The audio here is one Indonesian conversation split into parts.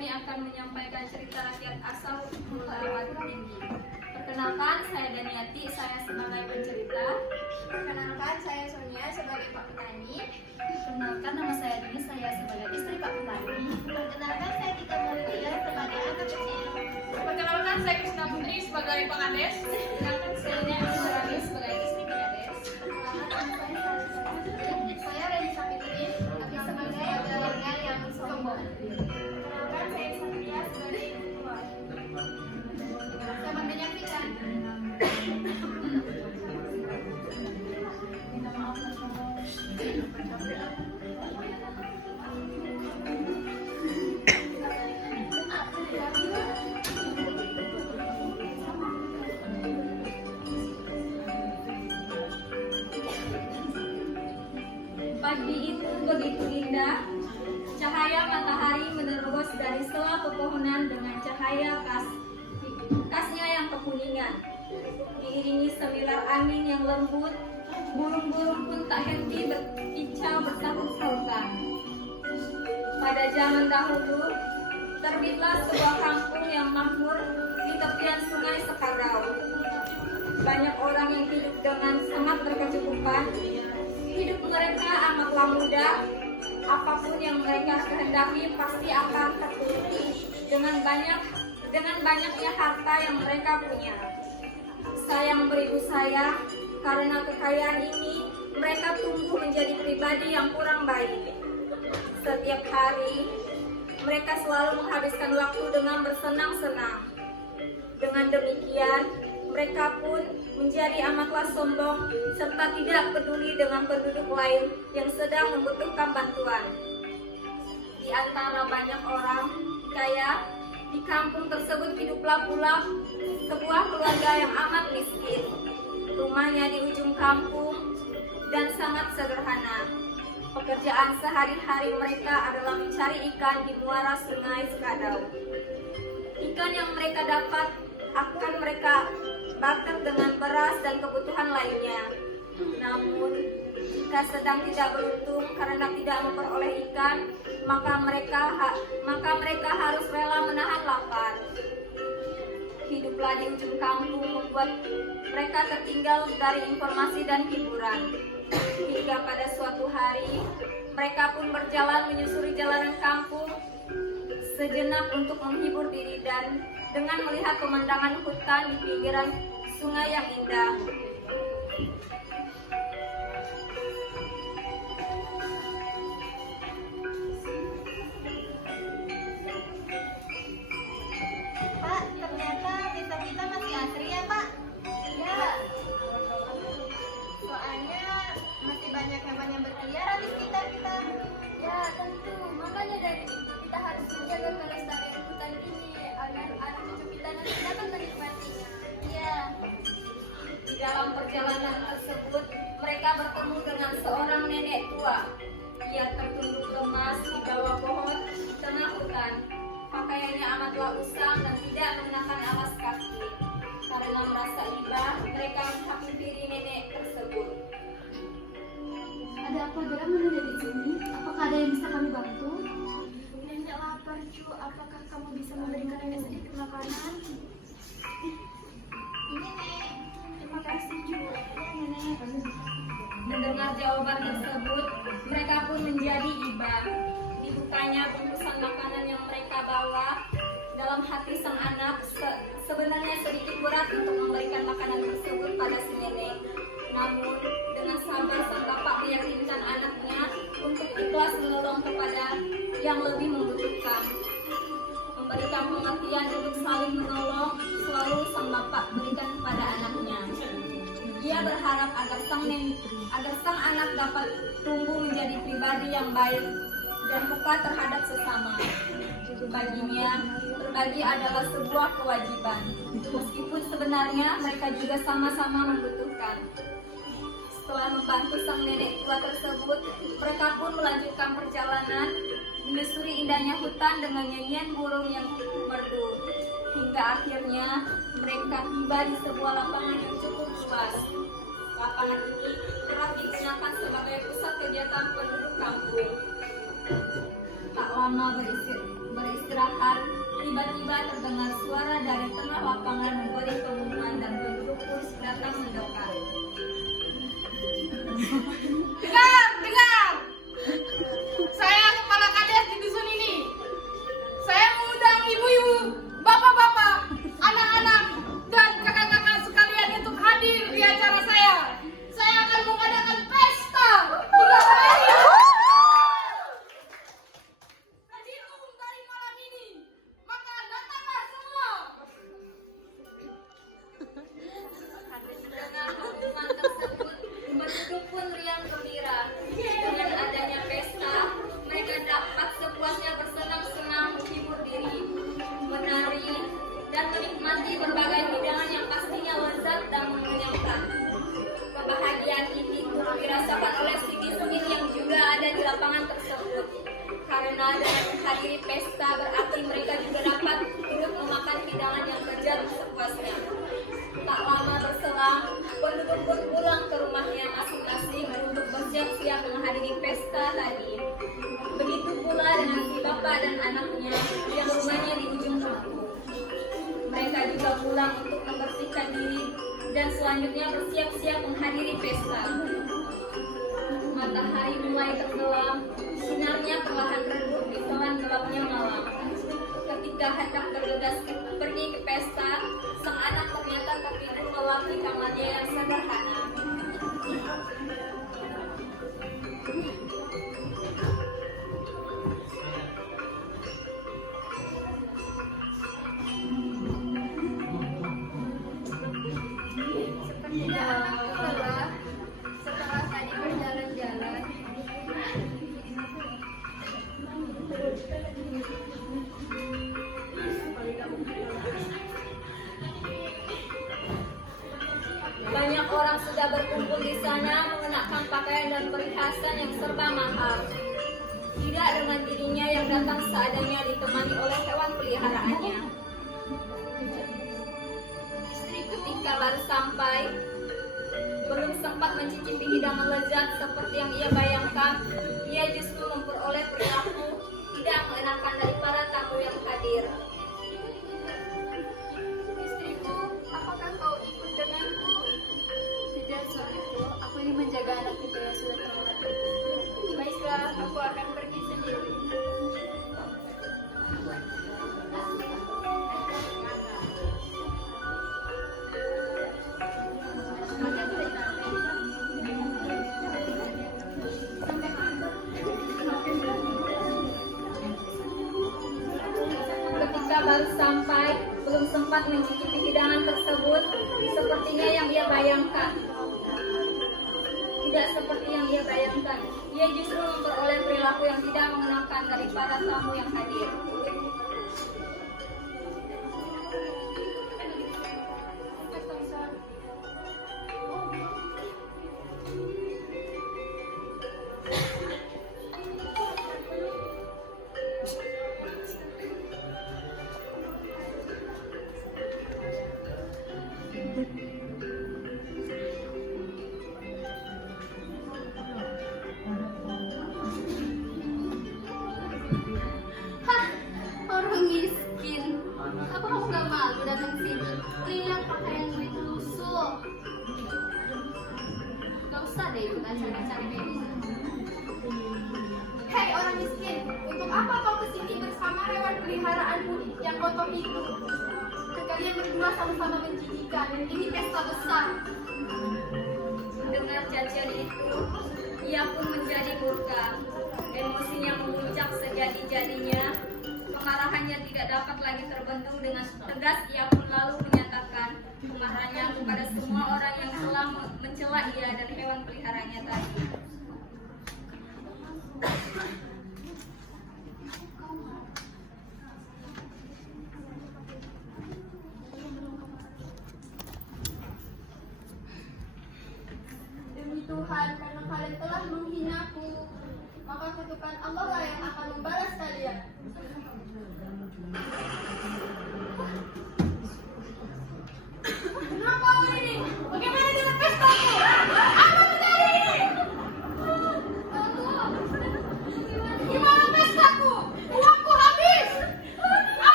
kami akan menyampaikan cerita rakyat asal Bukalapak Tinggi. Perkenalkan, saya Daniati, saya sebagai pencerita. Perkenalkan, saya Sonia sebagai Pak Petani. Perkenalkan, nama saya Dini, saya sebagai istri Pak Petani. Perkenalkan, saya Tika Mulia sebagai anak kecil. Perkenalkan, saya Krisna Putri sebagai Pengades. Perkenalkan, saya Nia Asurani sebagai istri Pengades. Saya Reni Sapitri sebagai keluarga yang sombong. Perkenalkan, saya Satria sebagai ibu tua. Selamat menyaksikan. Pagi itu begitu indah, cahaya matahari menerobos dari sela pepohonan dengan cahaya khasnya yang kekuningan. Diiringi semilar angin yang lembut, burung-burung pun tak henti berkicau bersahut-sahutan. Pada zaman dahulu, terbitlah sebuah kampung yang makmur di tepian sungai Sekadau. Banyak orang yang hidup dengan sangat berkecukupan. Hidup mereka amatlah mudah. Apapun yang mereka kehendaki pasti akan terturuti dengan banyaknya harta yang mereka punya. Sayang beribu sayang, karena kekayaan ini mereka tumbuh menjadi pribadi yang kurang baik. Setiap hari mereka selalu menghabiskan waktu dengan bersenang-senang. Dengan demikian, mereka pun menjadi amatlah sombong serta tidak peduli dengan penduduk lain yang sedang membutuhkan bantuan. Di antara banyak orang kaya di kampung tersebut hiduplah pula sebuah keluarga yang amat miskin. Rumahnya di ujung kampung dan sangat sederhana. Pekerjaan sehari-hari mereka adalah mencari ikan di muara sungai Sekadau. Ikan yang mereka dapat akan mereka bakar dengan beras dan kebutuhan lainnya. Namun, jika sedang tidak beruntung karena tidak memperoleh ikan, maka mereka harus rela menahan lapar. Hiduplah di ujung kampung membuat mereka tertinggal dari informasi dan hiburan. Hingga pada suatu hari, mereka pun berjalan menyusuri jalanan kampung sejenak untuk menghibur diri dan dengan melihat pemandangan hutan di pinggiran sungai yang indah. Pak, ternyata desa kita masih asri ya, Pak? Ya. Soalnya masih banyak hewan yang berkeliaran di sekitar kita. Ya, tentu. Makanya dari itu kita harus menjaga kelestarian hutan ini agar anak cucu kita nanti dapat menikmatinya. Iya. Di dalam perjalanan tersebut, mereka bertemu dengan seorang nenek tua. Ia tertunduk lemas di bawah pohon di tengah hutan. Pakaiannya amatlah usang dan tidak mengenakan alas kaki. Karena merasa iba, mereka menghampiri nenek tersebut. Ada apa gerak mendadak di sini? Apakah ada yang bisa kami bantu? Nenek lapar, Cu. Apakah kamu bisa memberikan nenek sedikit makanan? Ini, Nek. Terima kasih, Cu. Ya, Nenek. Mendengar jawaban tersebut, mereka pun menjadi iba. Dibukanya bungkusan makanan yang mereka bawa. Dalam hati sang anak sebenarnya sedikit berat untuk memberikan makanan tersebut pada si nenek. Namun, dengan sabar sang bapak meyakinkan anaknya untuk ikhlas menolong kepada yang lebih membutuhkan. Memberikan pengertian untuk saling menolong selalu sang bapak berikan kepada anaknya. Ia berharap agar sang anak dapat tumbuh menjadi pribadi yang baik dan peka terhadap sesama. Baginya, berbagi adalah sebuah kewajiban, meskipun sebenarnya mereka juga sama-sama membutuhkan. Setelah membantu sang nenek tua tersebut, mereka pun melanjutkan perjalanan menyusuri indahnya hutan dengan nyanyian burung yang merdu. Hingga akhirnya mereka tiba di sebuah lapangan yang cukup luas. Lapangan ini kerap digunakan sebagai pusat kegiatan penduduk kampung. Tak lama beristirahat istirahat, tiba-tiba terdengar suara dari tengah lapangan memberi pengumuman dan penduduk pun datang mendekat. Dengar, dengar. Saya kepala kades di dusun ini. Saya mengundang ibu-ibu, bapak-bapak, anak-anak, dan kakak-kakak sekalian untuk hadir di acara saya. Saya akan mengadakan pesta 3 hari. Hadir umum dari malam ini. Maka datanglah semua. Dengan pengumuman tersebut, penduduk pun riang gembira. Dengan adanya pesta, mereka dapat sepuasnya bersenang-senang, menghibur diri, menari, dan menikmati berbagai hidangan yang pastinya lezat dan mengenyangkan. Kebahagiaan ini turut dirasakan oleh si Bismil yang juga ada di lapangan tersebut. Karena dengan menghadiri pesta berarti mereka juga dapat duduk memakan hidangan yang lezat sepuasnya. Tak lama berselang, penduduk pun pulang ke rumahnya masing-masing untuk bersiap-siap menghadiri pesta tadi. Begitu pula dengan si bapak dan anaknya yang rumahnya di ujung kampung. Mereka juga pulang untuk membersihkan diri dan selanjutnya bersiap-siap menghadiri pesta. Matahari mulai tenggelam, sinarnya perlahan redup di telan gelapnya malam. Ketika hendak bergegas pergi ke pesta, sang anak ternyata tertidur lelap di kamarnya yang sederhana. Sepertinya anakku lelah setelah tadi berjalan-jalan. Banyak orang sudah berkumpul di sana mengenakan pakaian dan perhiasan yang serba mahal. Tidak dengan dirinya yang datang seadanya ditemani oleh hewan peliharaannya. Istri ketika baru sampai, belum sempat mencicipi hidangan lezat seperti yang ia bayangkan, ia justru memperoleh perilaku tidak mengenakan dari para tamu yang hadir. Istriku, apakah kau ikut denganku? Tidak, suamiku. Aku ingin menjaga anak kita yang sudah terlambat. Baiklah, aku akan pergi sendiri. Ketika baru sampai, belum sempat mencicipi hidangan tersebut, sepertinya yang ia bayangkan. Tidak seperti yang ia bayangkan, ia justru memperoleh perilaku yang tidak mengenakan dari para tamu yang hadir. Hah, orang miskin. Apa kamu gak malu datang sini? Lihat pakaianmu itu lusuh. Gak usah deh ikut acara-acara kayak gini. Hei orang miskin, untuk apa kau kesini bersama hewan peliharaanmu yang kotor itu? Kalian berdua sama-sama menjijikan. Ini pesta besar. Mendengar cacian itu, ia pun menjadi murka. Emosinya memuncak sejadi-jadinya. Kemarahannya tidak dapat lagi terbendung dengan tegas. Ia pun lalu menyatakan kemarahannya kepada semua orang yang telah mencela ia dan hewan peliharanya tadi. Demi Tuhan, karena kalian telah menghinaku, maka kutukan Allah lah yang akan membalas kalian. Kenapa ini? Bagaimana dengan pestaku? Apa terjadi? Gimana pestaku? Uangku habis.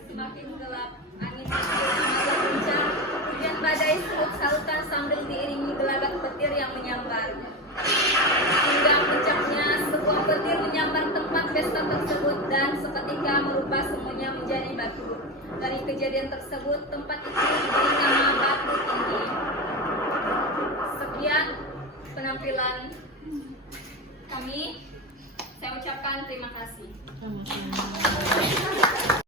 semakin gelap, angin semakin kencang, hujan badai saut-sautan sambil diiringi gelagat petir yang menyambar. Hingga puncaknya sebuah petir menyambar tempat pesta tersebut dan seketika merubah semuanya menjadi batu. Dari kejadian tersebut, tempat itu diberi nama Batu Tinggi. Sekian penampilan kami. Saya ucapkan terima kasih. Sama-sama.